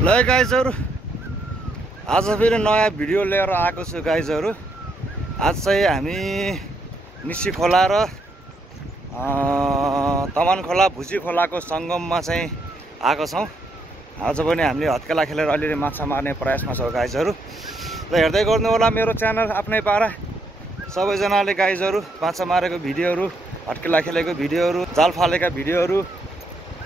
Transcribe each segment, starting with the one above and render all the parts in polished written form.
ल गाइजहरु आज फेरि नयाँ भिडियो लिएर आएको छु गाइजहरु। आज चाहिँ हामी निसी खोला र तमान खोला भुजी खोलाको संगममा चाहिँ आएको छौं। आज पनि हामीले हत्केला खेलेर अलिअलि माछा मार्ने प्रयासमा छौं गाइजहरु। ल हेर्दै गर्नु होला मेरो च्यानल आफ्नै पारा। सबैजनाले गाइजहरु माछा मारेको भिडियोहरु, हत्केला खेलेको भिडियोहरु, जाल फालेका भिडियोहरु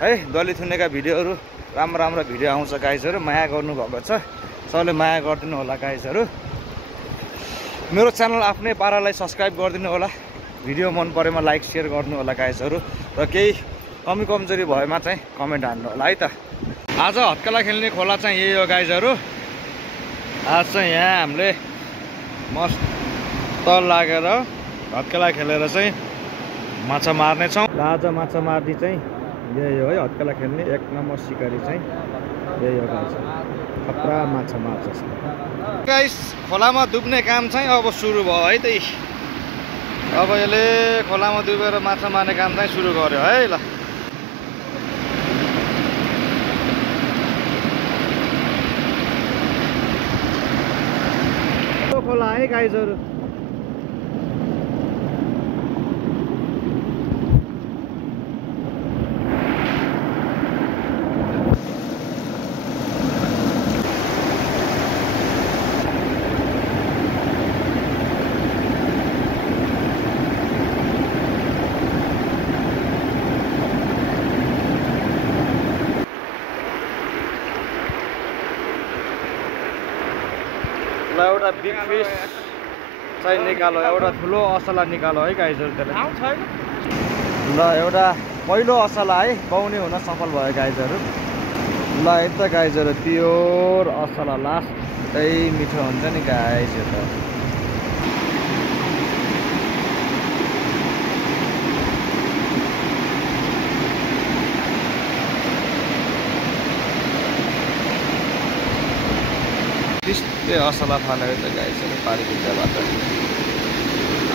है, दली थुनेका भिडियोहरु, राम्रो भिडियो आउँछ गाइजहरु। माया गर्नु भएको छ, सबैले माया गरिदिनु होला गाइजहरु। मेरो च्यानल आफ्नै पारालाई सब्स्क्राइब गरिदिनु होला। भिडियो मन परेमा लाइक शेयर गर्नु होला गाइजहरु। र केही कमी कमजोरी भएमा चाहिँ कमेन्ट हान्नु होला है त। आज हत्केला खेल्ने खोला चाहिँ यही हो गाइजहरु। आज चाहिँ यहाँ हामीले मस्त लागेर हत्केला खेलेर चाहिँ माछा मार्ने छौं। आज माछा मार्ने चाहिँ यही हो है, हत्केला खेल्ने एक नम्बर सिकारी चाहिँ यही हो गाइस। खतरा माछा मार्छ गाइस। खोलामा डुब्ने काम चाहिँ अब सुरु भयो है त। अब यसले खोलामा डुबेर माछा मार्ने काम चाहिँ सुरु गर्यो है। ल खोला है गाइजहरु। ल एउटा बिग फिस चाहिँ निकालो, एउटा ठुलो असला निकालो है गाइजहरु। त्यसले ल एउटा पहिलो असला है पाउने हुन सफल भयो गाइजहरु। ल यता गाइजहरु प्योर असला लास्टै मिठो हुन्छ नि गाइस। यो त त्यस्तै असला फालेको छ गाइसहरु। पारी भित्रबाट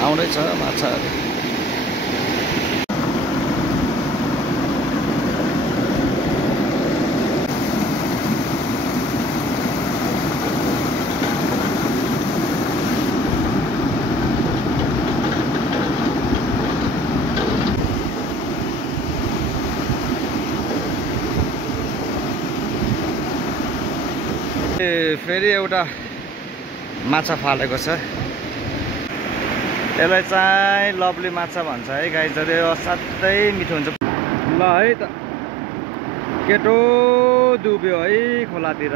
आउँदैछ माछाहरु। फेरि एउटा माछा फालेको छ। यसलाई चाहिँ लभली माछा भन्छ है गाइजहरु। यो असाध्यै मिठो हुन्छ। ल है त केटो डुब्यो है खोलातिर।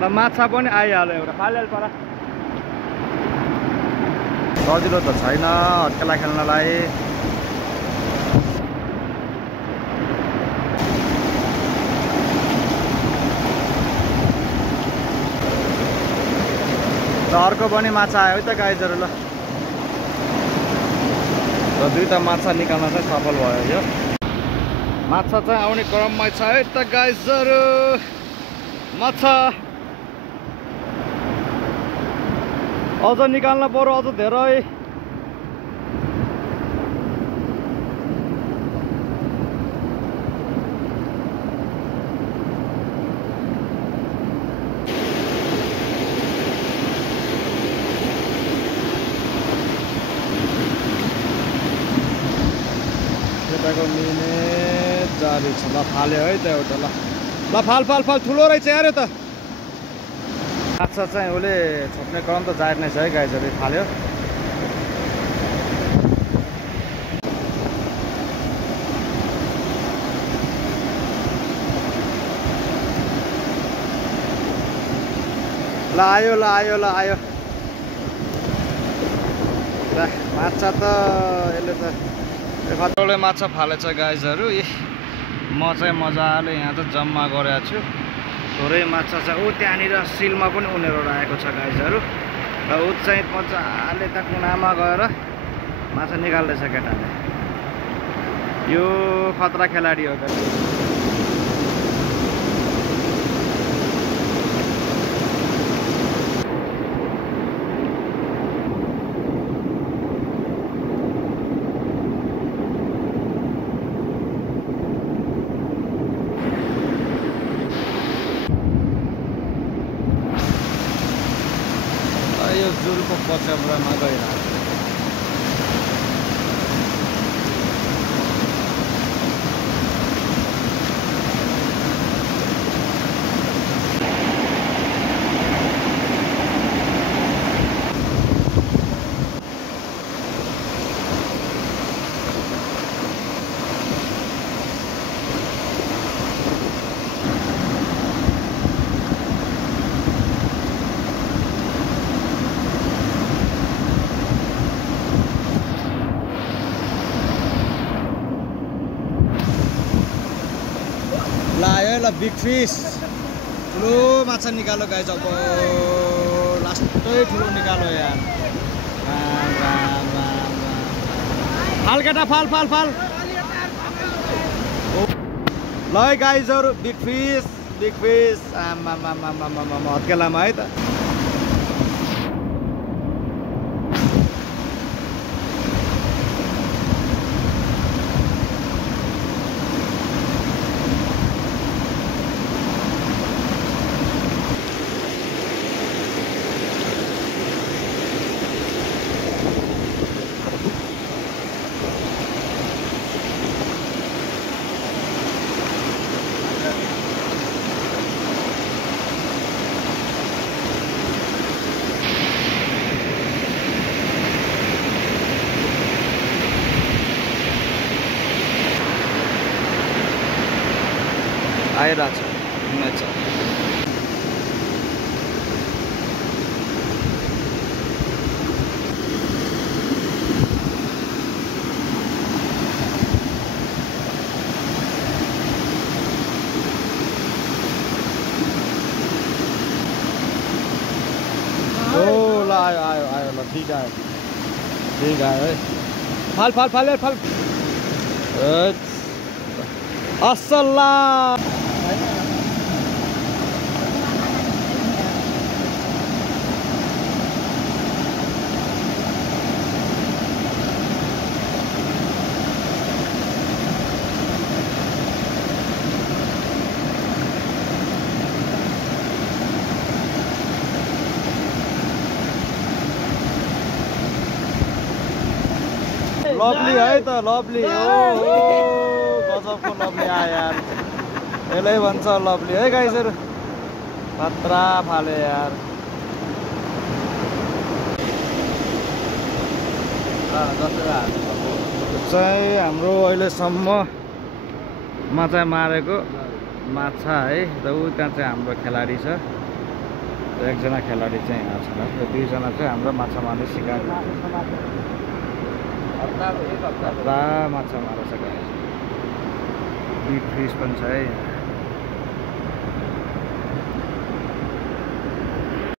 ल माछा पनि आइहाल्यो, एउटा फालिहाल्छ पर। सजिलो त छैन हत्केला खेल्नलाई। अर्को पनि माछा आयो है त गाइजहरु। ल र दुईटा माछा निकाल्न चाहिँ सफल भयो। यो माछा चाहिँ आउने क्रममा छ है त गाइजहरु। माछा अझ निकाल्न पर्यो, अझ धेरै। मिनेट जारी छ। ल फाल्यो है त एउटा। ल फाल ठुलो रहेछ यार यो त। माछा चाहिँ उसले छोप्ने क्रम त जारी नै छ है गाइजहरु। फाल्यो। ल आयो ल माछा त यसले त खतौले माछा फालेछ गाइजहरु। म चाहिँ मजाले यहाँ त जम्मा गरेको छु। थोरै माछा छ ऊ त्यहाँनिर सिलमा पनि उनेर राखेको छ गाइजहरु। र ऊ चाहिँ मजाले त कुनामा गएर माछा निकाल्दैछ केटाले। यो खतरा खेलाडी हो गाइस। यो जुलको पछ्याउमा गइरहेको छ। ल बिग फिस ठुलो माछा निकालो गाइस। अब लास्टै ठुलो निकालो यार। फाल केटा फाल फाल फाल। ल है गाइजहरु बिग फिस आमा हत्केलामा है त। आइरहेको छ। ओ ल आयो ल ठीक आयो है। फाल फाल फाल फाल असल्ला। लभली है त लभली। ओ गजबको लभली आयो यार। यसलाई भन्छ लभली है गाइजहरु। खतरा फाले यार। चाहिँ हाम्रो अहिलेसम्म माछा मारेको माछा है। र ऊ त्यहाँ चाहिँ हाम्रो खेलाडी छ। एकजना खेलाडी चाहिँ यहाँ छ। र दुईजना चाहिँ हाम्रो माछा मार्ने सिकाएको। माछा मारेछ बिग फिस पनि छ है।